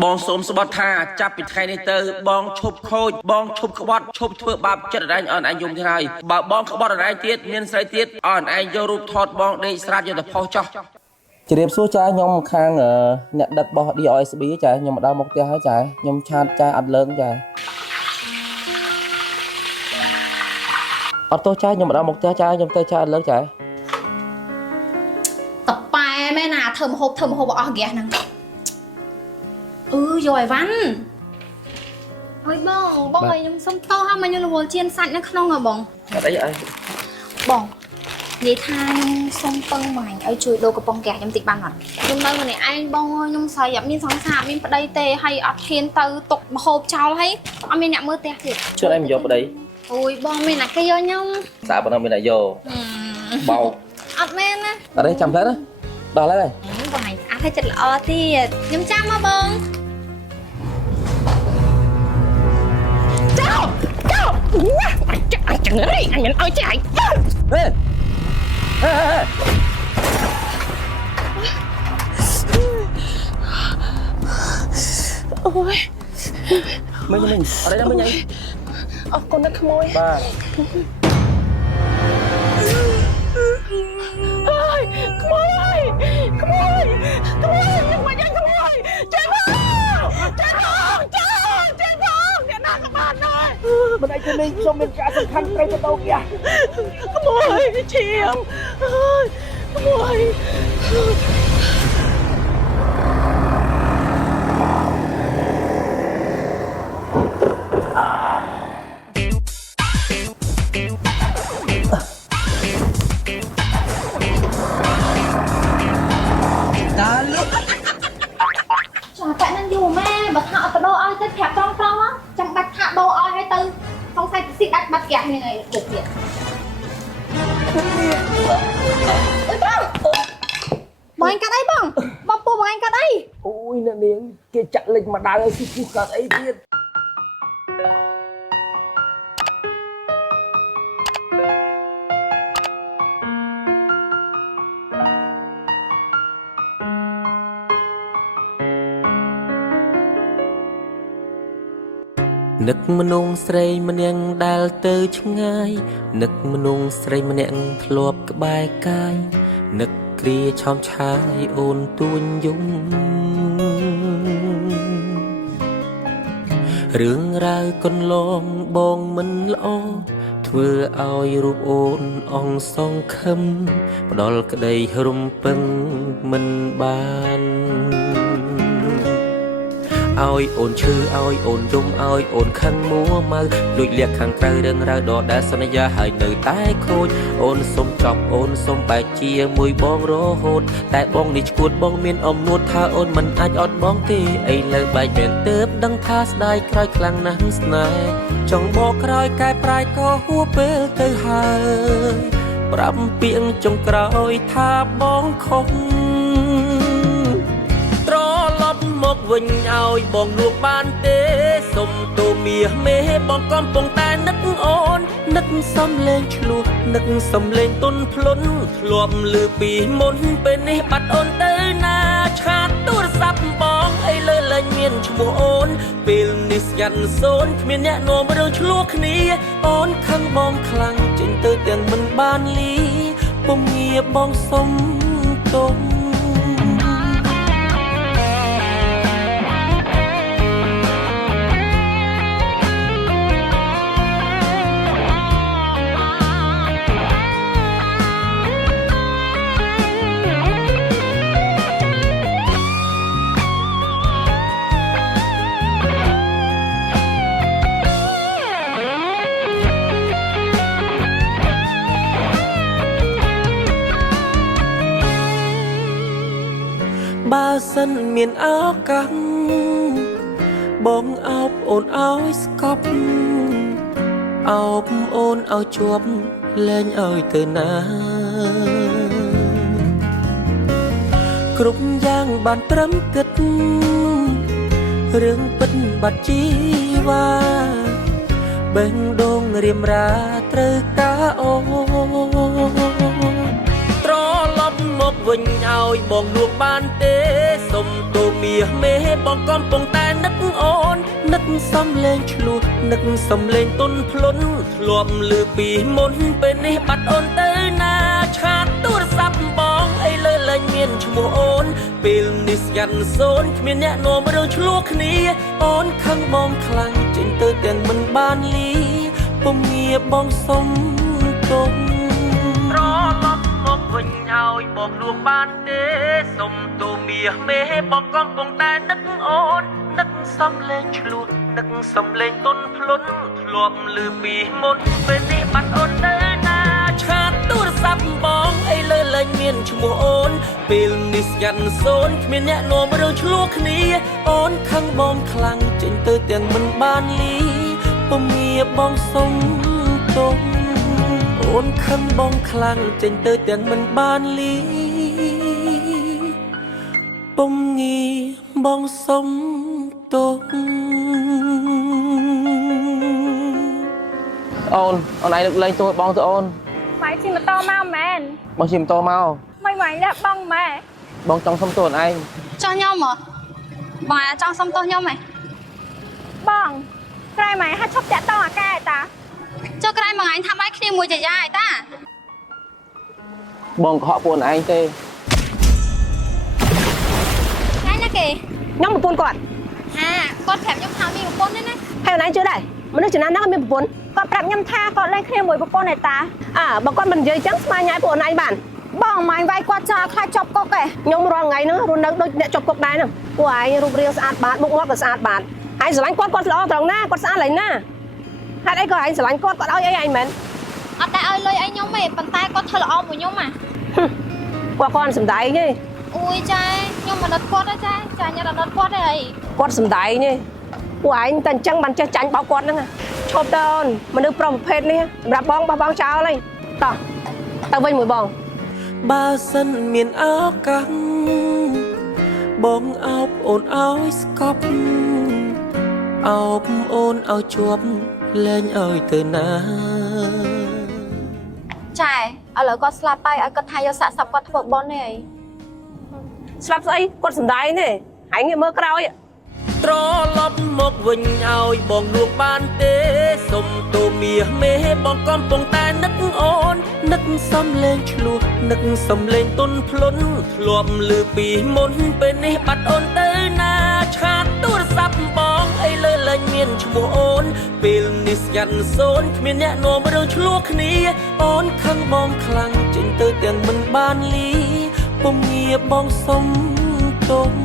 บองสมสบัดท่าจับปิดไทยในเตอร์บองชุบโคยบองชุบขบดชุบเถื่อบาปจัดอะไรอ่อนอายุที่ไหนบ่บองขบดอะไรเตี้ยเมียนใส่เตี้ยอ่อนอายุรูปทอดบองได้สระอยู่แต่พอจ่อจะเรียบสู้ใจยมข้างเนี่ยดักบอดีออยสบีใจยมดาวมกเตี้ยให้ใจยมชาติใจอัดเลิงใจอัดตัวใจยมดาวมกเตี้ยใจยมเตี้ยใจอัดเลิงใจtập bài mấy nà thầm hộp ở ghé nè giỏi văn ôi bong ơi nhưng xong to ha mà như là hồ chiên sạch nó không à bong đấy vậy bong vậy thay xong phân mày ơi chui đồ của bong ghé trong tiệm ban rồi nhưng nơi mà này anh bong ơi nhưng xài dặm miên sóng xạ miên đây tê hay ở thiên tư tục hộp chào hay ở miên nhạc mơ tè thiệt trước đây mình vô ở đây ôi bong miên là cây vô nhông sao bọn ông mình lại vô bầu men á ở đây chăm thế đó đo lấy đây vài thấy chật lọ thì nhắm chăm mà bông cháu anh chẳng nữa đi anh nhận ơi chạy ôi mình ở đây đâu mình nhảy con nó khmôi ba ơi khmôi ơi khmôi nhưng mà nhanh khmôi chạy vào kẻ nào các bạn ơi bên đây cho nên xong mình cả sân khăn cây cho đâu kìa khmôi chiếm ơi khmôi Bạn đang dù mẹ bật hạ tờ đồ ơi tới thẹp trong trong á chẳng bạch hạ đồ ơi hay tư không sai xịt đặt bật kẹt như này cục điện ôi bông anh cắt đây bông bông anh cắt đây ui nè miếng kia chặn lịch mà đào ơi phu cả ấyទៀតนึกมนุงស្រីម្នាក់ដែលទៅឆ្ងាយនឹកមនុងស្រីម្នាក់ធ្លាប់ក្បែរកាយនឹកគ្រាឆោមឆាយអូនទួញយំរឿងរ៉ាវកន្លងបងមិនល្អធ្វើឲ្យរូបអូនអងសងខឹមផ្ដល់ក្តីរំពឹងមិនបានឲ្យអូនឈឺឲ្យអូនយំឲ្យអូនខឹងមួម៉ៅដូចលៀកខាងក្រៅរឿងរ៉ាវដដែលសន្យាហើយនៅតែខូចអូនសុំចប់អូនសុំបែកជាមួយបងរហូតតែបងនេះឈួតបងមានអំនួតថាអូនមិនអាចអត់បងទេឥឡូវបែកមែនទើបដឹងថាស្ដាយក្រោយខ្លាំងណាស់ស្នេហ៍ចង់បកក្រោយកែប្រែក៏ហួពេលទៅហើយប្រាប់ពាក្យចុងក្រោយថាបងខុសត្រឡប់មកវិញឲ្យបងលួងបានទេសុំទូមាសមេបងកំពុងតែនឹកអូននឹកសំលេងឆ្លោះនឹកសំលេងទុនភ្លុនធ្លាប់លឺពីមុនពេលនេះបាត់អូនទៅណាឆាតទូរស័ព្ទបងអីលើលែងមានឈ្មោះអូនពេលនេះស្ងាត់សូនគ្មានអ្នកនាំរឿងឆ្លោះគ្នាអូនខឹងបងខ្លាំងចេញទៅទាំងមិនបានលីពុំងារបងសុំទុំបើសិនមានឱកាសបងអោបអូនឲ្យស្កប់អោបអូនឲ្យជាប់លែងឲ្យទៅណាគ្រប់យ៉ាងបានត្រឹមគិតរឿងពិតបាត់ជីវ៉ាបេះដូងរៀមរាត្រូវការអូត្រឡប់មក វិញឲ្យបងលួងបានទេសុំតូមាសមេបងកំពុងតែនឹកអូននឹកសំលេងឆ្លោះនឹកសំលេងទុនភ្លុនធ្លាប់លឺពីមុនពេលនេះបាត់អូនទៅណាឆាតទូរស័ព្ទបងអីលើលែងមានឈ្មោះអូនពេលនេះស្គាល់សូនគ្មានអ្នកនាំរឿងឆ្លោះគ្នាអូនខឹងបងខ្លាំងចេញទៅទាំងមិនបានលីពុំងារបងសុំទុំត្រឡប់មកវិញឲ្យបងលួងបានទេសុំតូមាសមេបងកំពុងតែនឹកអូននឹកសំលេងឆ្លោះនឹកសំលេងទុនភ្លុនធ្លាប់លឺពីមុនពេលនេះបាត់អូនទៅណាឆាតទូរស័ព្ទបងអីលើលែងមានឈ្មោះអូនពេលនេះស្គាល់សូនគ្មានអ្នកនាំរឿងឆ្លោះគ្នាអូនខឹងបងខ្លាំងចេញទៅទាំងមិនបានលីពុំងារបងសុំទុំអូនខឹងបងខ្លាំងចេញទៅទាំងមិនបានលីពុំងារបងសុំទុំអូនឯងលើកលែងទោសបងទៅអូន ម៉ែជិះម៉ូតូមកមែន បងជិះម៉ូតូមក មិនម៉ែដាក់បងម៉ែ បងចង់សុំទោសឯង ចង់ខ្ញុំហ៎បងអាចចង់សុំទោសខ្ញុំហ៎ បងក្រែម៉ែហាត់ឈប់តាក់តងអាកែតា ចុះក្រែងមួយថ្ងៃថាបាយគ្នាមួយចាយាយតា បងកុហកពួកឯងទេ ថ្ងៃណាគេ ខ្ញុំប្រពន្ធគាត់ គាត់ប្រាប់ខ្ញុំថាមានប្រពន្ធទេណា ហើយអូនឯងជឿដែរមនុស្សចំណាស់ហ្នឹងមានប្រពន្ធ គាត់ប្រាប់ខ្ញុំថាគាត់លេងគ្នាមួយប្រពន្ធឯតា បើគាត់មិននិយាយចឹងស្មាញញ៉ាយពួកអូនឯងបាន បងម៉ែវាយគាត់ចោលខ្លាចជាប់គុកឯង ខ្ញុំរាល់ថ្ងៃហ្នឹងរស់នៅដូចអ្នកជាប់គុកដែរហ្នឹងពួកឯងរូបរាងស្អាតបាតមុខមាត់ក៏ស្អាតបាតហើយស្រឡាញ់គាត់ល្អត្រង់ណាគាត់ស្អាតឡើយណាហេតុអីក៏ឯងស្រឡាញ់គាត់ឲ្យអីឯងមែន អត់ដែរឲ្យលុយឲ្យខ្ញុំទេប៉ុន្តែគាត់ធ្វើល្អមួយខ្ញុំហ៎ គាត់សំដែងទេ អូយចាខ្ញុំមិនអត់គាត់ទេចាញ៉ាំអត់គាត់ទេអី គាត់សំដែងទេពួកឯងតែអញ្ចឹងបានចេះចាញ់បោកគាត់ហ្នឹងឈប់ទៅអូនមនុស្សប្រុសប្រភេទនេះសម្រាប់បងបោះបង់ចោលហើយតោះទៅវិញមួយបង បើសិនមានឱកាសបងអោបអូនឲ្យស្កប់អោបអូនឲ្យជាប់លែងឲ្យទៅណា ចាឥឡូវគាត់ស្លាប់ហើយឲ្យគាត់ថាយកសាក់សពគាត់ធ្វើបន់ទេអី ស្លាប់ស្អីគាត់សំដែងទេហើយងាកមើលក្រោយ ត្រឡប់មកវិញឲ្យបងលួងបានទេសុំតូមាសមេបងកំពុងតែនឹកអូននឹកសំលេងឆ្លោះនឹកសំលេងទុនភ្លុនធ្លាប់លឺពីមុនពេលនេះបាត់អូនទៅណាឆាតទូរស័ព្ទបងអីលើលែងមានឈ្មោះអូនពេលនេះស្គាល់សូនគ្មានអ្នកនាំរឿងឆ្លោះគ្នាអូនខឹងបងខ្លាំងចេញទៅទាំងមិនបានលីពុំងារបងសុំទុំ